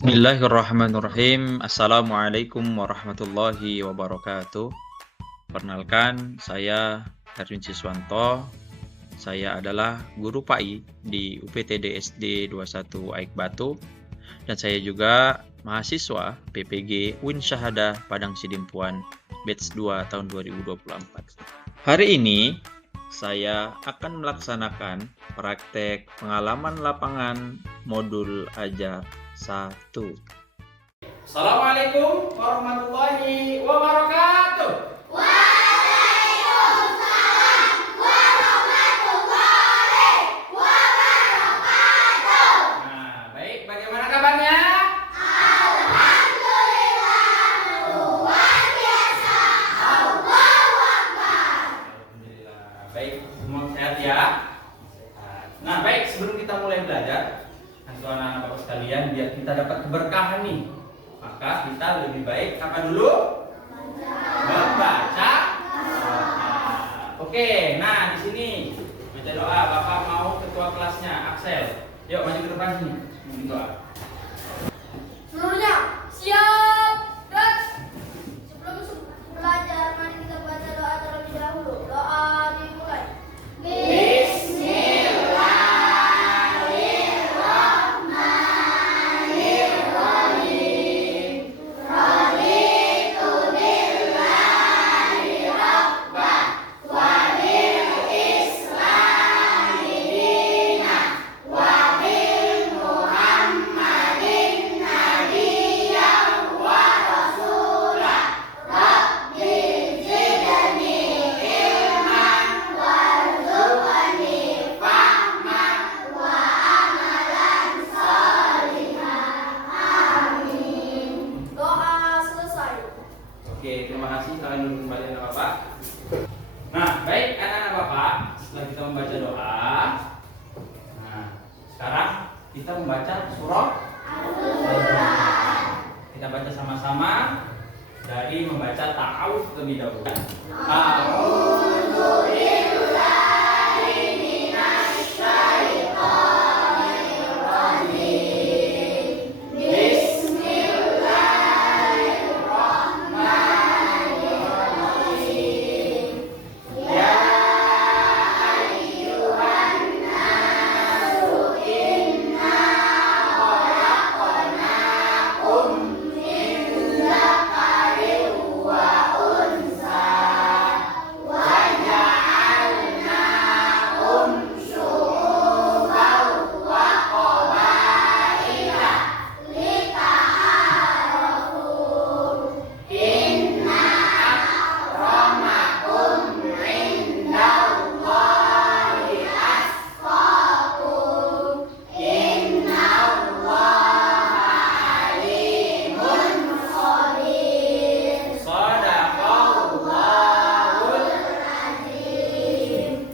Bismillahirrahmanirrahim. Assalamualaikum warahmatullahi wabarakatuh. Perkenalkan, saya Erwin Siswanto. Saya adalah guru PAI di UPTD SD 21 Aik Batu. Dan saya juga mahasiswa PPG Win Syahada Padang Sidimpuan Batch 2 tahun 2024. Hari ini saya akan melaksanakan praktek pengalaman lapangan modul ajar 1. Assalamualaikum warahmatullahi wabarakatuh. Waalaikumsalam warahmatullahi wabarakatuh. Nah, baik, bagaimana kabarnya? Alhamdulillah, luar biasa. Allahu Akbar. Alhamdulillah. Baik, semua sehat ya? Sehat. Nah, baik, sebelum kita mulai belajar, untuk anak-anak Bapak sekalian, biar kita dapat keberkahan nih, maka kita lebih baik apa dulu? Membaca doa. Oke, nah di sini baca doa. Bapak mau ketua kelasnya Axel. Yuk maju ke depan sini. Mau doa. Seluruhnya siap dan sebelum belajar mari kita baca doa terlebih dahulu. Doa dimulai. Doa selesai. Oke, terima kasih. Kalian duduk kembali anak Bapak. Nah, baik anak-anak Bapak, setelah kita membaca doa, nah sekarang kita membaca surah Al-Quran. Kita baca sama-sama dari membaca ta'awudz terlebih dahulu.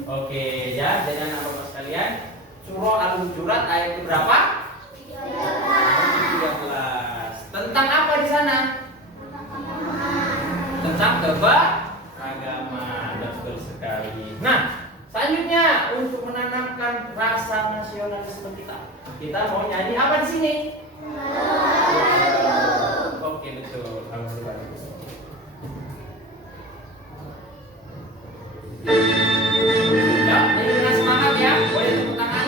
Oke, ya, jadi anak Bapak sekalian, surah Al-Hujurat ayat berapa? 13. Tentang apa di sana? Tentang keberagaman. Betul sekali. Nah, selanjutnya untuk menanamkan rasa nasionalisme kita mau nyanyi apa di sini? Oke, betul. Alhamdulillah. Ya, ini dengan semangat ya. Boleh tepuk tangan.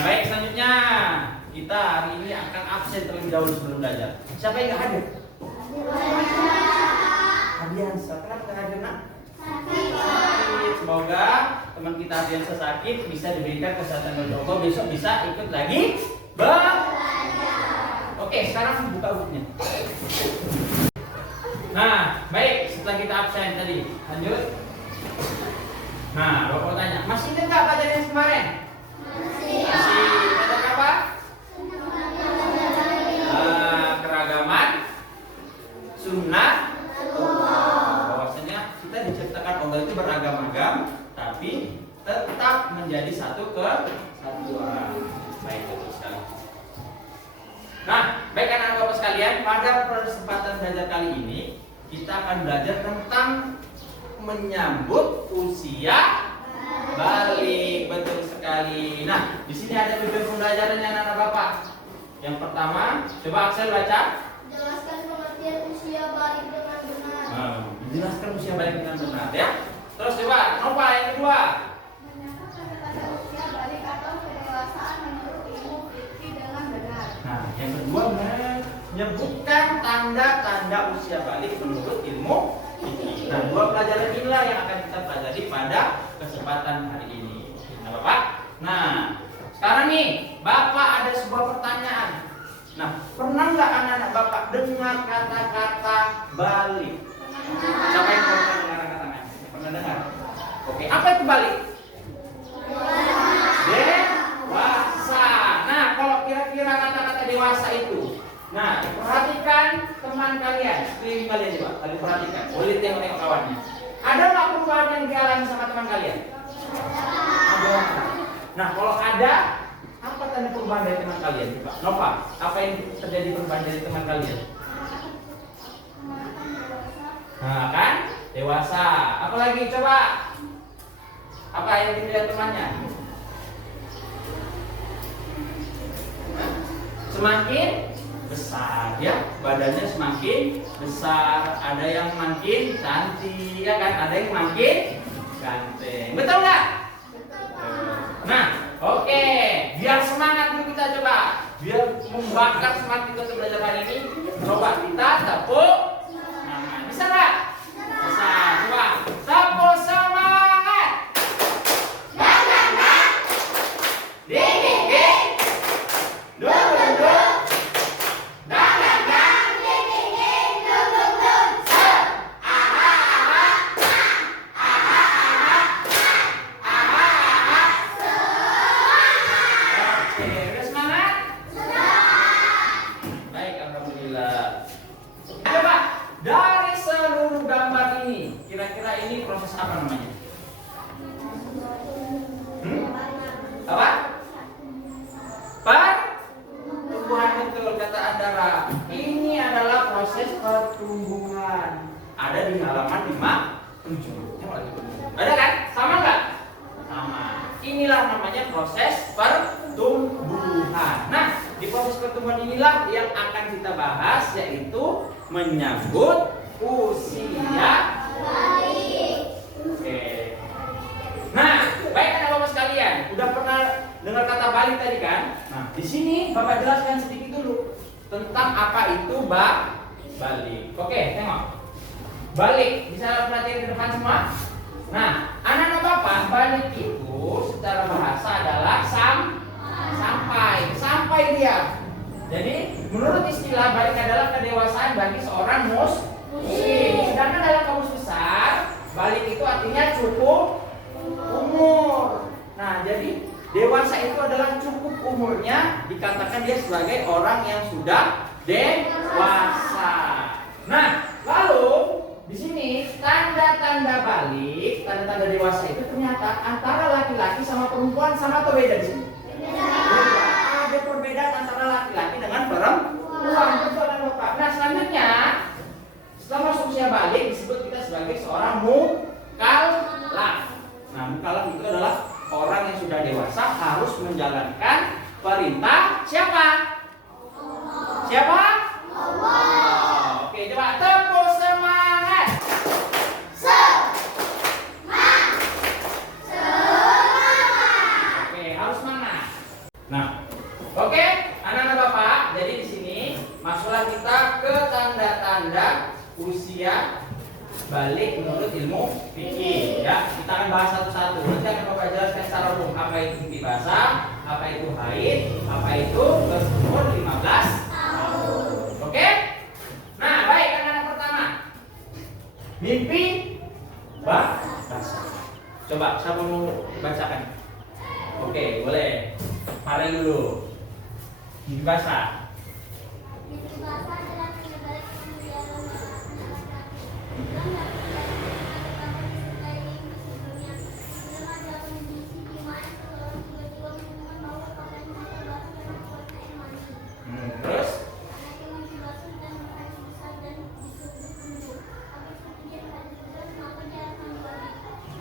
baik, selanjutnya kita hari ini akan absen terlebih dahulu sebelum belajar. Siapa yang nggak hadir? Adiansa, kenapa nggak hadir nak? Sakit. Semoga teman kita Adiansa sakit bisa diberikan kesehatan oleh Allah, besok bisa ikut lagi belajar. Oke, sekarang buka bukunya. Nah, baik, setelah kita absen tadi, lanjut. Nah, Bapak tanya, masih ingat nggak pelajaran kemarin? Masih. Pelajaran apa? Keragaman, sunnah, bahwasanya kita diciptakan Allah itu beragam-agam, tapi tetap menjadi satu kesatuan. Baik, betul sekali. Nah, baik anak bapak sekalian, pada kesempatan belajar kali ini kita akan belajar tentang menyambut usia balik. Betul sekali. Nah, di sini ada tujuan pembelajarannya anak bapak. Yang pertama, coba Axel baca. Jelaskan pengertian usia balik dengan benar. Jelaskan usia balik dengan benar ya. Terus coba Nova yang kedua. Menyatakan kata usia balik atau kedewasaan menurut ilmu fikih dengan benar. Nah, yang kedua menyebutkan tanda-tanda usia balik menurut ilmu fikih. Nah, dua pelajaran inilah yang akan kita pelajari pada kesempatan hari ini. Nah, Bapak. Nah, sekarang nih, Bapak ada sebuah pertanyaan. Nah, pernah nggak anak-anak Bapak dengar kata-kata balik? Siapa yang pernah dengar kata-kata? Pernah dengar? Oke, apa itu balik? Dewasa. Nah, kalau kira-kira kata-kata dewasa itu, nah, perhatikan teman kalian, sekeliling kalian coba, kalian perhatikan. Boleh tengok-tengok kawannya. Ada nggak perubahan yang dialami sama teman kalian? Ada. Nah, kalau ada, apa tanda perubahan dari teman kalian? Coba, Nova, apa yang terjadi perubahan dari teman kalian? Nah, kan? Dewasa. Apa lagi? Coba. Apa yang dilihat temannya? Semakin besar ya, badannya semakin besar, ada yang makin cantik ya kan, ada yang makin ganteng, betul nggak? Nah, oke, biar semangat dulu kita coba, biar membakar semangat kita untuk belajar hari ini, coba kita tepuk tangan, bisa nggak? Bisa, coba tepuk semangat. Ding ding ding, dum dum dum. Proses apa namanya? Apa? Pertumbuhan, betul kata Andara. Ini adalah proses pertumbuhan. Ada di halaman 57. Ada kan? Sama nggak? Sama. Inilah namanya proses pertumbuhan. Nah, di proses pertumbuhan inilah yang akan kita bahas, yaitu menyambut usia balik. Oke. Nah, baik anak bapak sekalian, udah pernah dengar kata balik tadi kan? Nah, di sini Bapak jelaskan sedikit dulu tentang apa itu balik. Oke, tengok. Balik, bisa perhatikan ke depan semua. Nah, anak-anak Bapak, balik itu secara bahasa adalah sampai dia. Jadi, menurut istilah balik adalah kedewasaan bagi seorang muslim. Sedangkan dalam kamus besar, balik itu artinya cukup umur. Nah, jadi dewasa itu adalah cukup umurnya, dikatakan dia sebagai orang yang sudah dewasa. Nah, lalu di sini tanda-tanda balik, tanda-tanda dewasa itu ternyata antara laki-laki sama perempuan sama atau beda di sini? Ada perbedaan antara laki-laki dengan perempuan. Nah, selanjutnya setelah masuk usia balik disebut kita sebagai seorang mukallaf. Nah, mukallaf itu adalah orang yang sudah dewasa harus menjalankan perintah siapa? Siapa? Allah. Oke, coba tepuk semangat. Oke, harus semangat. Nah, oke, anak-anak Bapak, jadi di sini masuklah kita ke tanda-tanda usia balik menurut ilmu fikih ya. Kita akan bahas satu-satu. Nanti akan Bapak jelaskan secara umum apa itu mimpi basah, apa itu haid, apa itu berumur 15 tahun. Oke? Nah, baik anak-anak pertama. Mimpi basah. Coba siapa mau bacakan? Oke, boleh. Farel dulu. Mimpi basah. Mimpi basah adalah tanda balik kemudian Terus?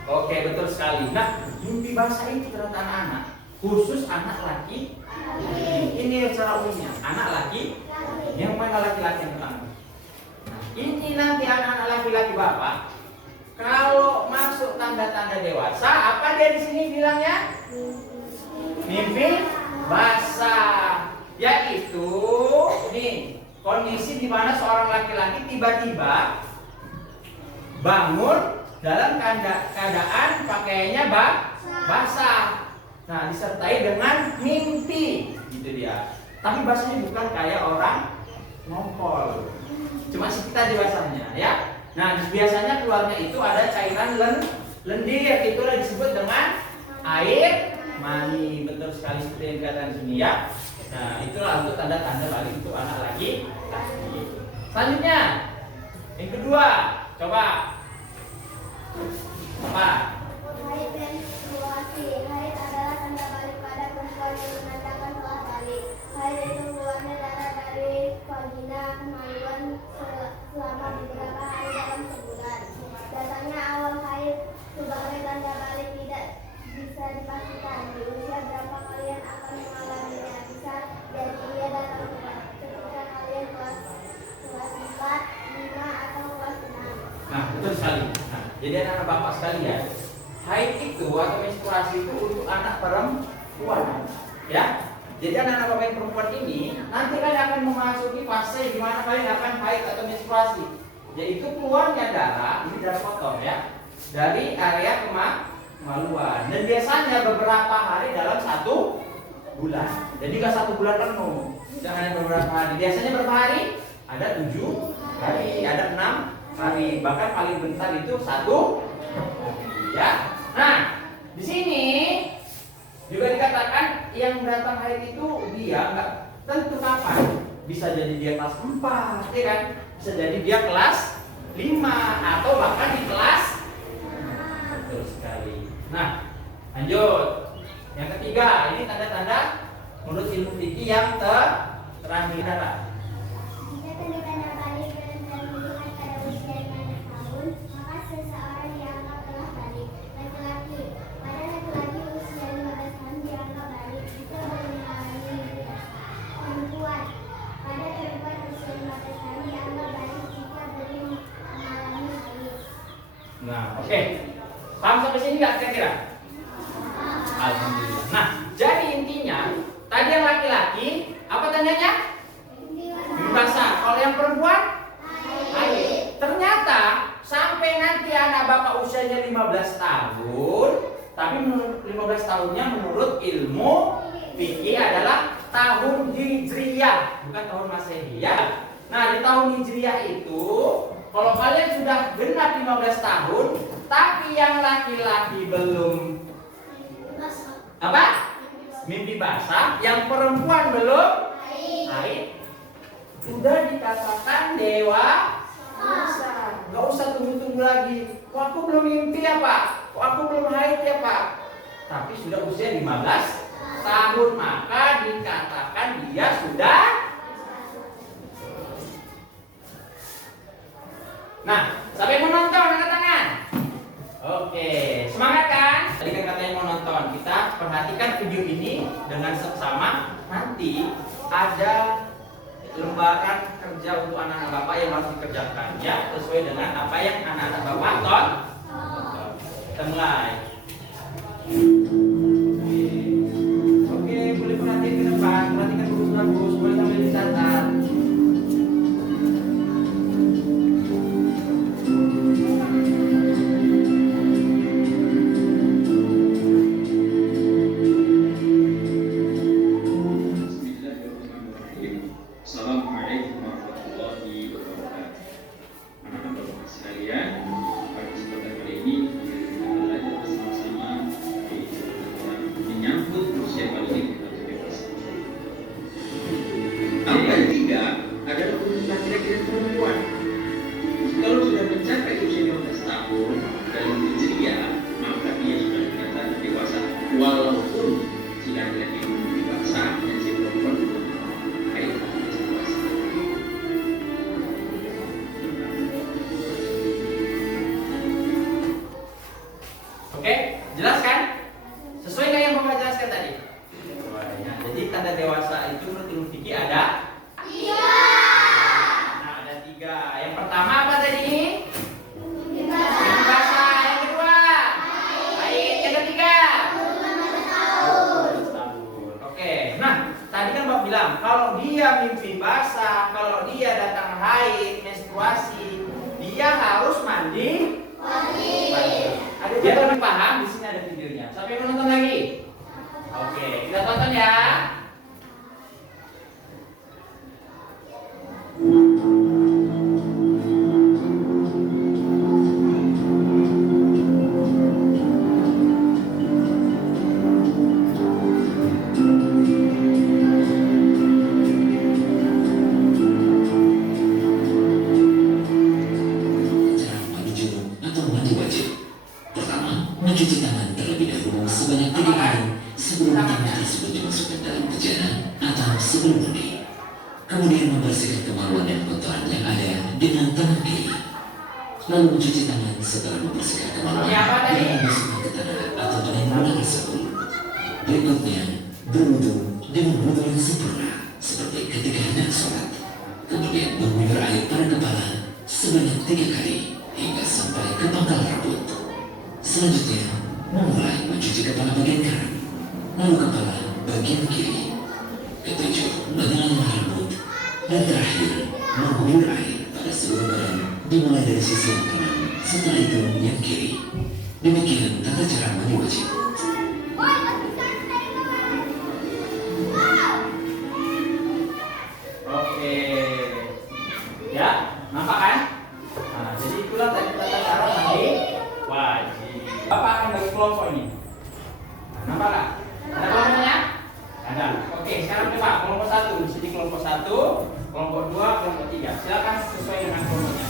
Oke, betul sekali. Nah, mimpi basah ini ternyata anak-anak, khusus anak laki. Ini secara umumnya anak laki. Yang mana laki-laki yang pertama? Nah, ini nanti anak-anak laki-laki Bapak, kalau masuk tanda-tanda dewasa, apa dia di sini bilangnya? Mimpi basah. Yaitu nih kondisi di mana seorang laki-laki tiba-tiba bangun dalam keadaan pakaiannya basah. Nah, disertai dengan mimpi, gitu dia. Tapi basahnya bukan kayak orang ngompol, cuma sekitar basahnya, ya. Nah, biasanya keluarnya itu ada cairan lendir, itulah disebut dengan air mani. Betul sekali seperti yang dikatakan sini ya. Nah, itulah untuk tanda-tanda balik untuk anak laki. Selanjutnya, yang kedua, coba apa? haid dan menstruasi. Haid adalah tanda balik pada perempuan yang menandakan telah balik. Haid itu keluarnya darah dari vagina kemaluan selama beberapa hari dalam sebulan. Datangnya awal haid sebagai tanda balik tidak bisa dipastikan. Di usia berapa kalian akan mengalaminya? Bisa jadi ia datang ketika kalian kelas 4, 5 atau kelas 6. Nah, betul sekali. Nah, jadi anak-anak Bapak sekalian, haid itu atau menstruasi itu untuk anak perempuan, ya. Jadi anak-anak Bapak yang perempuan ini nanti kalian akan memasuki fase di mana kalian akan haid atau menstruasi, yaitu keluarnya darah, ini darah kotor ya, dari area kemaluan. Dan biasanya beberapa hari dalam 1 bulan. Jadi nggak 1 bulan penuh, jangan beberapa hari. Biasanya berapa hari? Ada 7 hari, ada 6 hari, bahkan paling bentar itu 1 ya. Nah, di sini juga dikatakan yang datang haid itu dia nggak tentu kapan. Bisa jadi dia kelas 4, ya kan? Bisa jadi dia kelas 5 atau bahkan di kelas. Betul sekali. Nah, lanjut. Yang ketiga, ini tanda-tanda menurut ilmu fikih yang terakhir. Jika tanda-tanda balik dan dilihat pada usia 15 tahun, maka seseorang dianggap telah balik. Laki-laki, pada laki-laki usia 15 tahun dianggap balik jika belum mengalami mimpi basah. Perempuan, pada perempuan usia 15 tahun dianggap balik jika belum mengalami haid. Nah, oke. Paham sampai sini nggak kira-kira? Alhamdulillah. Nah, jadi intinya tadi yang laki-laki apa tandanya? Mimpi basah. Kalau yang perempuan haid. Ternyata sampai nanti anak Bapak usianya 15 tahun, tapi menurut 15 tahunnya menurut ilmu fikih adalah tahun Hijriyah, bukan tahun Masehi ya. Nah, di tahun Hijriyah itu kalau kalian sudah genap 15 tahun, tapi yang laki-laki belum apa? Mimpi basah, yang perempuan belum haid, sudah dikatakan dewasa. Gak usah tunggu-tunggu lagi. Kok aku belum mimpi ya Pak? Kok aku belum haid ya Pak? Tapi sudah usia 15 tahun, maka dikatakan dia sudah. Nah, siapa yang mau nonton angkat tangan? Oke, semangat kan? Tadi kan katanya mau nonton. Kita perhatikan video ini dengan seksama. Nanti ada lembaran kerja untuk anak-anak Bapak yang harus dikerjakan ya, sesuai dengan apa yang anak-anak Bapak tonton. Kita mulai. Oke, boleh perhatian tanda dewasa itu menurut ilmu fikih ada? Tiga. Nah, ada 3. Yang pertama apa tadi? Mimpi basah. Yang kedua? Haid. Yang ketiga? 12 tahun. Oke. Nah, tadi kan Bapak bilang kalau dia mimpi basah, kalau dia datang haid, menstruasi, dia harus mandi. Ada dia lebih paham, di sini ada videonya. Sampai mau nonton lagi? Oke, kita tonton ya. Mencuci tangan terlebih dahulu sebanyak 3 kali sebelum tangan tersebut dimasukkan dalam bejana atau sebelum mandi. Kemudian membersihkan kemaluan dan kotoran yang ada dengan tangan kiri. Lalu mencuci tangan setelah membersihkan kemaluan dengan memasukkan ke tanah atau dengan menggunakan sabun. Berikutnya, berwudu dengan wudu yang sempurna seperti ketika hendak sholat. Kemudian mengguyur air pada kepala sebanyak 3 kali hingga sampai ke pangkal rambut. Selanjutnya, memulai mencuci kepala bagian kanan, lalu kepala bagian kiri. Ketujuh, menyala rambut. Dan terakhir, mengguyur air pada seluruh badan dimulai dari sisi yang kanan, setelah itu yang kiri. Demikian tata cara mandi wajib. Oke. Ya, nampak kan? Nah, jadi itulah tadi tata cara mandi wajib. Bapak akan bagi kelompok ini. Nah, nampak nggak? Ada kelompoknya? Ada. Oke, sekarang coba kelompok 1. Di sini kelompok 1, kelompok 2, kelompok 3. Silakan sesuai dengan kelompoknya.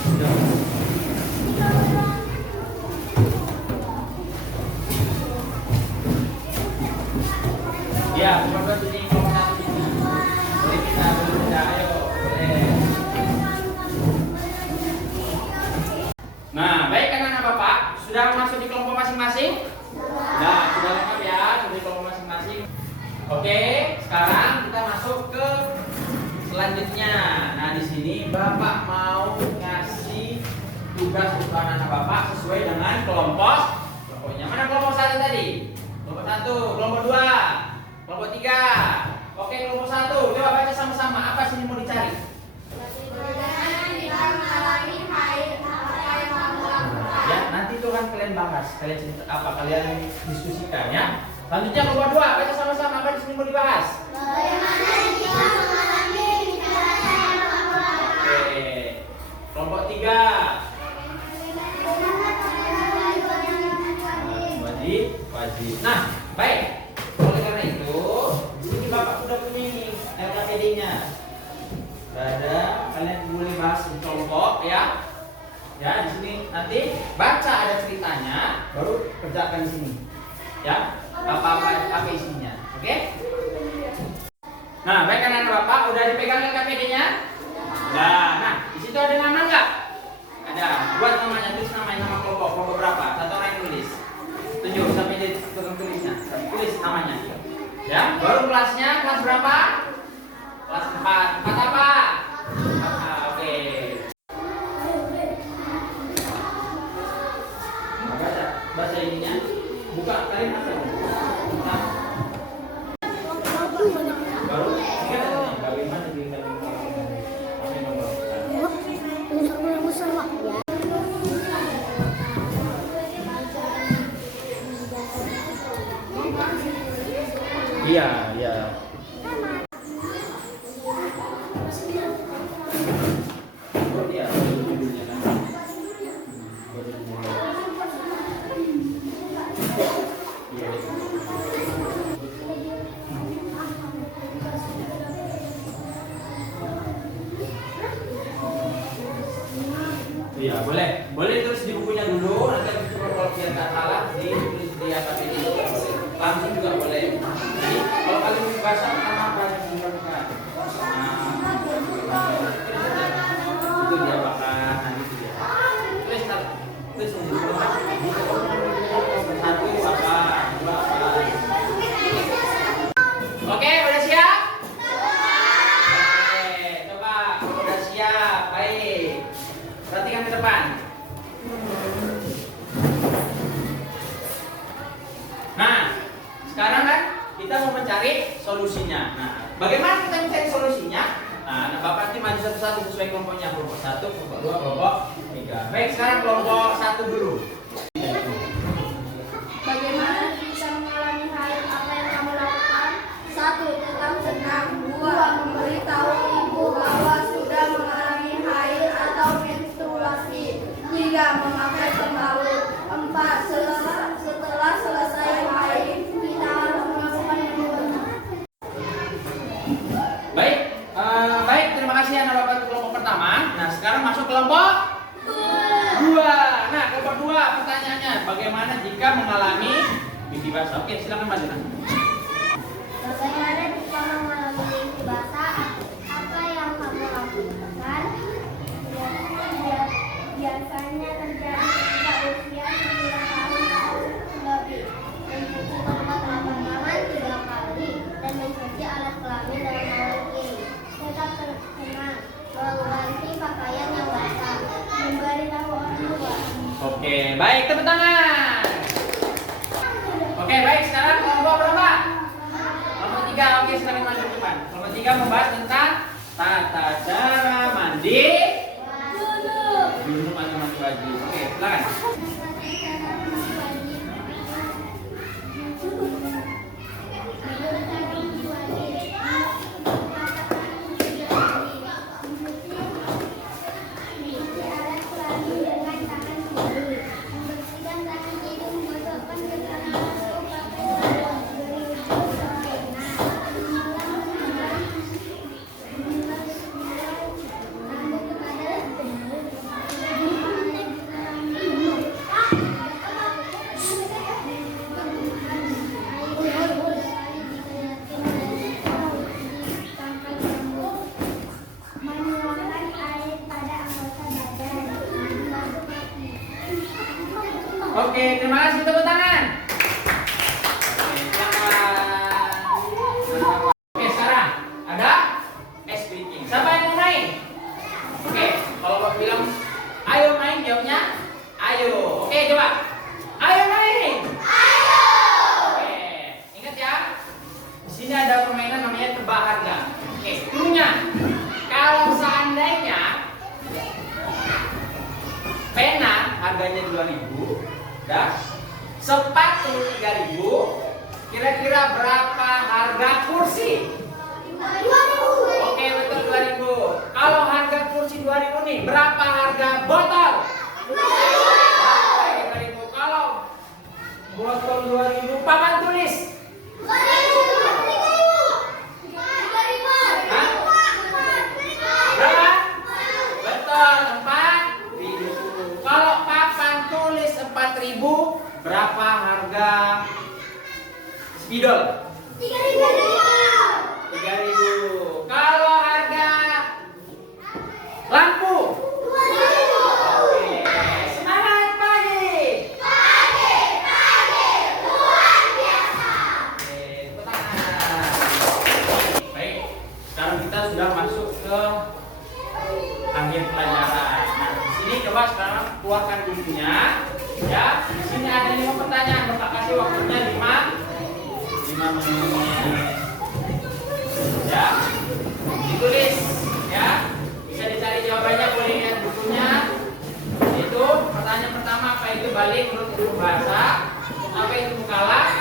Ya, kelompok sini, kelompok 1 sini. Boleh kita dulu, ayo. Boleh. Nah, baik anak-anak Bapak, sudah masuk di kelompok masing-masing? Nah, sudah lengkap ya, sudah di kelompok masing-masing. Oke, sekarang kita masuk ke selanjutnya. Nah, di sini Bapak mau ngasih tugas untuk anak-anak Bapak sesuai dengan kelompoknya. Mana kelompok 1 tadi? Kelompok 1, kelompok 2, kelompok 3. Oke, kelompok 1. Coba baca sama-sama. Apa sini mau dicari? Ya, nanti itu kan kalian bahas, kalian cerita apa, kalian diskusikan ya. Selanjutnya kelompok 2, baca sama-sama apa di sini mau dibahas. Oke. Kelompok 3. Wajib. Nah, baik. Oleh karena itu, di sini Bapak sudah punya ini LKPD-nya. Ada, kalian boleh bahas di kelompok ya. Ya, di sini nanti baca ada ceritanya, baru kerjakan di sini. Ya, apa isinya, oke? Nah, baik anak-anak Bapak, udah dipegang LKPD-nya? Nah, di situ ada nama nggak? Ada. Buat namanya, tulis nama kelompok berapa? Satu orang yang tulis. Tunjuk sampai di tukang tulisnya. Tulis namanya. Ya, baru kelasnya kelas berapa? Kelas 4. 4 apa? Oke. Baca ininya. Buka kalian apa? Baru ingat tadi bagaimana dirikan apa nomor? Iya, iya. Iya, boleh. Boleh tulis di bukunya dulu, nanti habis itu kalau biar nggak salah ditulis di atas ini juga boleh. Langsung juga boleh. Jadi kalau kalian bahasa pertama apa yang dilakukan? Itu dia bakal nanti itu dia. Tulis satu apa, dua apa. Oke, udah siap? bagaimana kita mencari solusinya? Nah, Bapak nanti maju satu-satu sesuai kelompoknya. Kelompok 1, kelompok 2, kelompok 3. Baik, sekarang kelompok 1 dulu. Bagaimana bisa mengalami hal apa yang kamu lakukan? 1. Tetap tenang. 2. Memberitahu ibu bahwa sudah mengalami haid atau menstruasi. 3. Memakai pembalut. 4. Setelah selesai haid, kita harus melakukan yang benar. Baik, terima kasih anak Bapak untuk kelompok pertama. Nah, sekarang masuk kelompok 2. Nah, kelompok 2 pertanyaannya, bagaimana jika mengalami mimpi basah? Oke, silakan maju. Bagaimana jika mengalami mimpi basah? Apa yang kamu lakukan? Biasanya terjadi ketika usia 9 tahun atau lebih. Mencuci tempat lapangan 3 kali dan mencuci alat kelamin dalam malam ini. Tetap tenang, mengganti pakaian yang basah, memberitahu orang tua. Oke, baik, tepuk tangan. Oke, baik, sekarang kelompok berapa? Kelompok 3, oke, silakan maju ke depan. Kelompok 3 membahas tentang tata cara mandi junub atau mandi wajib. Oke, silakan. Oke, terima kasih, tepuk tangan. Oke, silakan. Oke, sekarang ada ice breaking. Siapa yang mau main? Oke, kalau Bapak bilang ayo main, jawabnya ayo. Oke, coba. Ayo main. Ayo. Oke, ingat ya. Di sini ada permainan namanya tebak harga. Oke, dulunya. Kalau seandainya pena harganya 2.000, dah, sepatu 3.000, kira-kira berapa harga kursi? 2.000. Oke, betul 2.000. Kalau harga kursi 2.000 nih, berapa harga botol? 2.000. Kalau botol 2.000, papan tulis? 2.000. Berapa? Betul, 4.000. Kalau papan tulis 4.000, berapa harga spidol? 3.000. Kalau harga lampu? 2.000. Oke, semangat pagi. Luar biasa. Oke, tepuk tangan. Baik, sekarang kita sudah masuk ke akhir pelajaran. Nah, di sini coba sekarang keluarkan bukunya. Ya, di sini ada 5 pertanyaan. Bapak kasih waktunya 5 menit. Ya, ditulis. Ya, bisa dicari jawabannya. Boleh lihat bukunya. Itu pertanyaan pertama, apa itu balik menurut guru bahasa? Apa itu mukalah?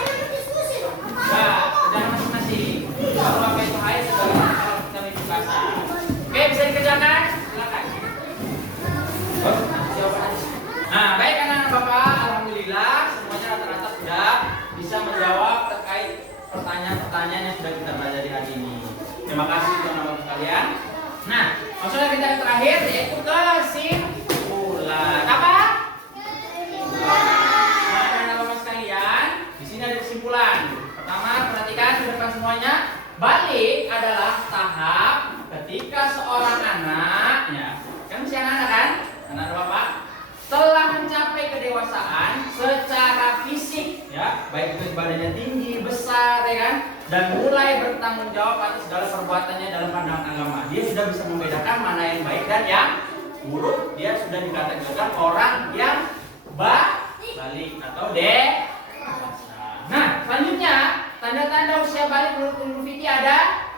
Nah, sudah masing-masing. Lalu apa itu haid? Sebagai kalau kita mimpi basah. Oke, bisa dikerjakan? Silakan. Nah, baik anak-anak Bapak, alhamdulillah semuanya rata-rata sudah bisa menjawab terkait pertanyaan-pertanyaan yang sudah kita pelajari hari ini. Terima kasih untuk anak-anak sekalian. Nah, maksudnya kita yang terakhir yaitu kesimpulan. Apa? Nah, anak-anak Bapak sekalian, di sini ada kesimpulan. Pertama, perhatikan di depan semuanya. Balik adalah tahap ketika seorang anak, ya, kan masih anak-anak kan? Anak Bapak telah mencapai kedewasaan secara fisik, ya, baik itu badannya tinggi, besar, ya kan, dan mulai bertanggung jawab atas segala perbuatannya dalam pandangan agama. Dia sudah bisa membedakan mana yang baik dan yang buruk. Dia sudah dikategorikan orang yang balik atau dewasa. Nah, selanjutnya tanda-tanda usia balik menurut Ilmu Fikih ada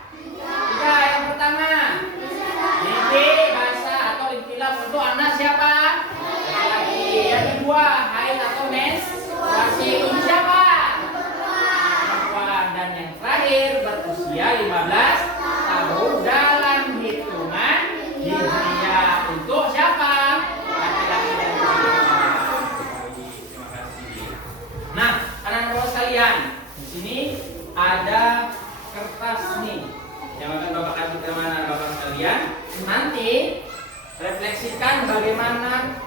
kalian nanti refleksikan bagaimana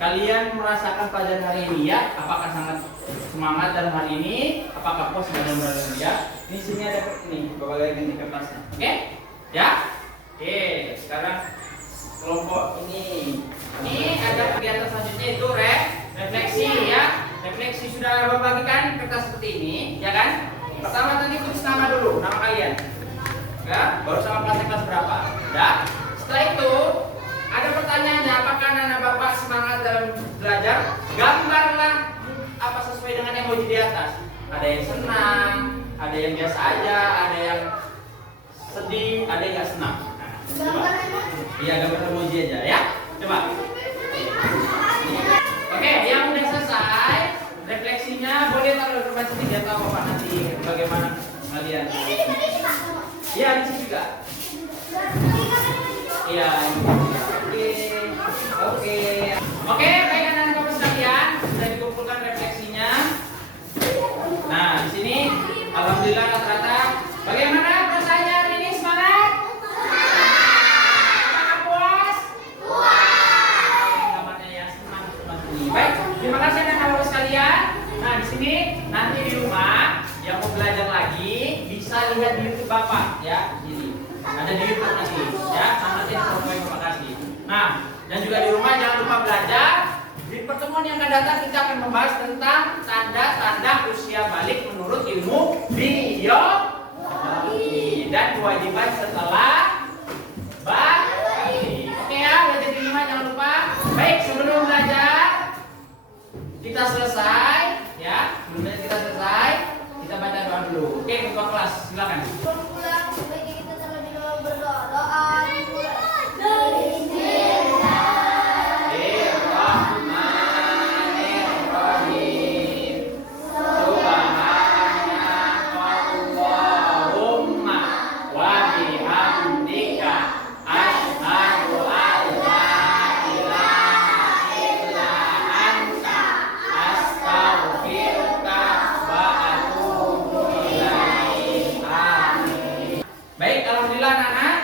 kalian merasakan pelajaran hari ini ya. Apakah sangat semangat dalam hari ini? Apakah puas dalam hari ini ya? Ini sini ada ini berbagai ganti kertasnya. Oke? Ya? Oke, sekarang kelompok ini. Ini ada kegiatan selanjutnya itu refleksi ya. Refleksi sudah membagikan kertas seperti ini, ya kan? Pertama tadi tulis nama dulu, nama kalian. Ya, baru sama kelas berapa. Ya. Setelah itu ada pertanyaannya, apakah anak bapak semangat dalam belajar? Gambarlah apa sesuai dengan emoji di atas. Ada yang senang, ada yang biasa aja, ada yang sedih, ada yang nggak senang. Nah, iya, gambar emoji aja ya. Coba. Oke, yang udah selesai refleksinya boleh taruh di depan sini biar tahu Bapak nanti bagaimana kalian. Iya, di sini juga. Iya, oke. Oke, baik anak-anak Bapak sekalian, sudah dikumpulkan refleksinya. Nah, di sini alhamdulillah rata-rata. Bagaimana perasaannya hari ini? Semangat? Apakah puas? Namanya ya senang ini. Baik, terima kasih anak-anak Bapak sekalian. Nah, di sini nanti di rumah yang mau belajar lagi bisa lihat di YouTube Bapak ya. Jadi ada di YouTube nanti ya. Nanti terima kasih. Nah, dan juga di rumah jangan lupa belajar. Di pertemuan yang akan datang kita akan membahas tentang tanda-tanda usia balik menurut ilmu biologi dan kewajiban setelah balik. Oke ya, belajar di rumah jangan lupa. Baik, sebelum belajar kita selesai ya. Sebelum kita selesai, kita baca doa dulu. Oke, ketua kelas silakan. Pulang sebaiknya kita terlebih dahulu berdoa. Baik, alhamdulillah anak-anak.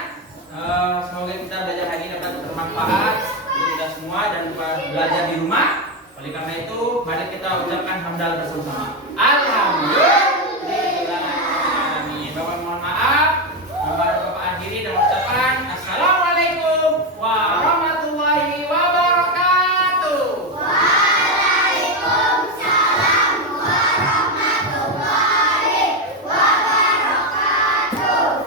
Semoga kita belajar hari ini dapat bermanfaat untuk kita semua dan belajar di rumah. Oleh karena itu, mari kita ucapkan hamdalah bersama.